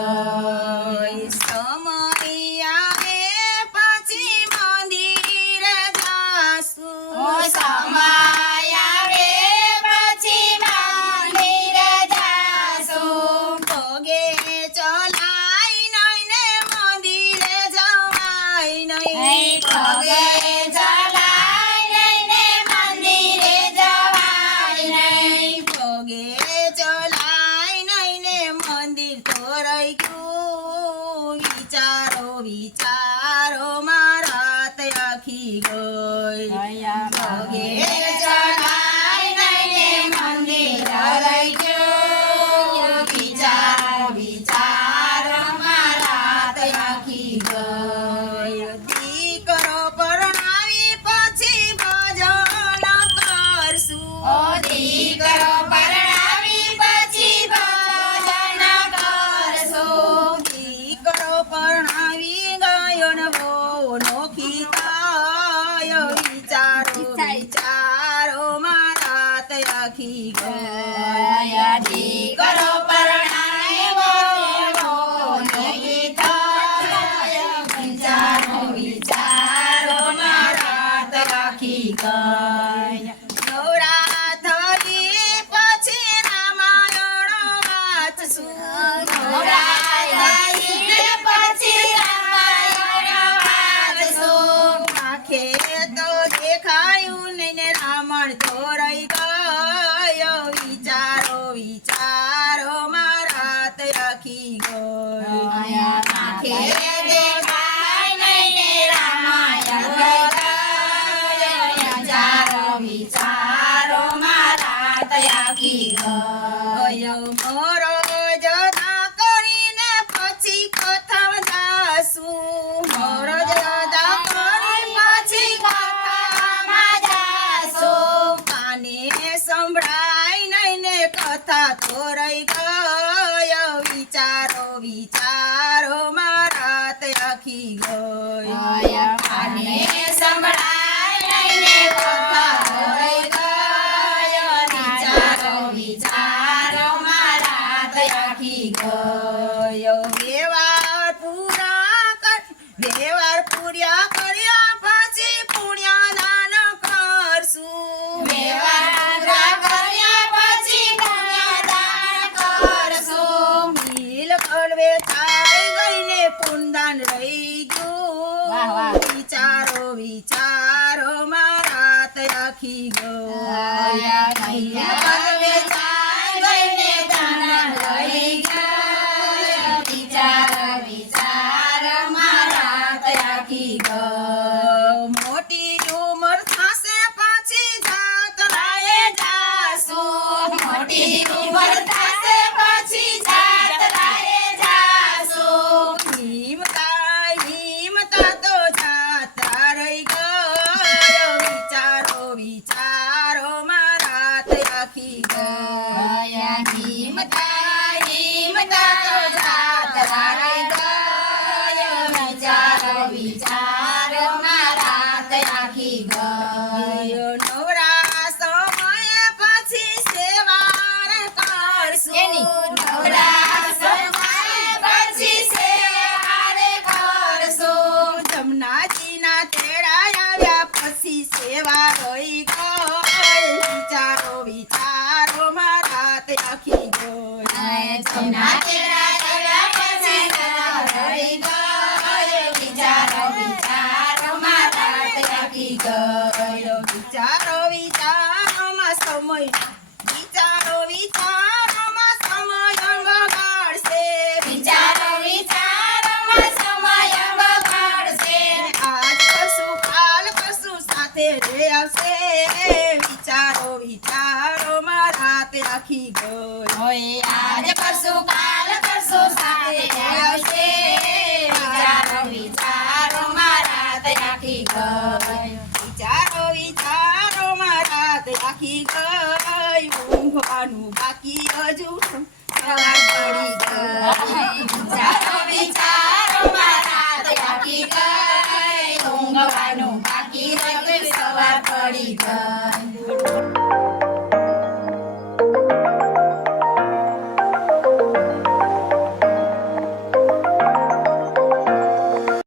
ગઈ સમય આવે પછી મંદિર જાશું સમય આવે પછી મંદિર જાશું પગે ચલાઈ નહીં ને મંદિરે જવાય નહીં પગે ચલાય નહીં ને મંદિરે જવાય નહીં પગે ચલાય નહીં ને મંદિર તો રહી ગયું વિચારો વિચારો મારા તે આખી ગઈ પગે ચલાય નહીં ને મંદિર રહી ગયું વિચારો વિચારો મારા તે આખી ગઈ દીકરો પરણાવી પછી ભજન કરશું દીકરો પરણાવી પછી ભજન કરશું દીકરો પરણાવી ગયો ને બહુ નોખી થાય વિચારો વિચારો મારા તે આખી ગઈ દીકરો પરણાવ્યો નહીં થાય વિચારો વિચારો મારા તે આખી ગઈ નવરાત્રી પછી રામાયણ વાંચશું નવરાત્રી પછી રામાયણ વાંચશું આંખે તો દેખાયું નહીં ને રાવણ તો રહી ગયો વિચારો વિચારો મારા તે આખી ગઈ આંખે દેખાય નહીં ને રામાયણ ગયો વિચારો વિચારો મારા તે આખી ગયો મોરો જતા કરીને પછી કથા જાશું મોરો જતા કરી પછી કથામાં જાશું કાને સંભળાય નહીં ને કથા તો રહી ગયો વિચારો વિચારો મારા તે આખી ગઈ આને સંભળાય નહીં ને કથા રહી ગયો વિચારો વિચારો મારા તે આખી ગયો વ્યવહાર પૂરા કર વ્યવહાર પૂર્યા કર્યા પછી પુણ્ય દાન કરશું વ્યવહાર કર્યા પછી પુણ્યદાન કરશું મિલ કડવે થાય ગઈ ને પુણ્યદાન રહી વાહ, વાહ. ગયું વિચારો વિચારો મારા તે આખી ગઈ મોટી ઉંમર થશે પછી જાત્રાએ જાશું હિમતા તો જાત્રા રહી ગયો વિચારો વિચારો મારા તે આખી ગઈ વિચારો મારા તે આખી ગઈ નવરા સમય પછી સેવાર કરશું જમનાજીના તેડા આવ્યા પછી સેવા રહી ગઈ વિચારો વિચારો મારા તે આખી ગઈ વિચારો વિચારોમાં સમય વિચારો વિચારોમાં સમય બગાડશે આજ કરશું કાલ કરશું સાથે રે આવશે વિચારો વિચારો મારા તે આખી ગઈ આજે કરશું કાલ કરશું સાથે આવશે વિચારો વિચારો મારા તે આખી ગઈ વિચારો વિચારો મારા તે આખી ગઈ ઊંઘવાનું બાકી હજુ સવાર પડી ગઈ વિચારો વિચારો મારા તે આખી ગઈ ઊંઘવાનું બાકી રહ્યું સવાર પડી ગઈ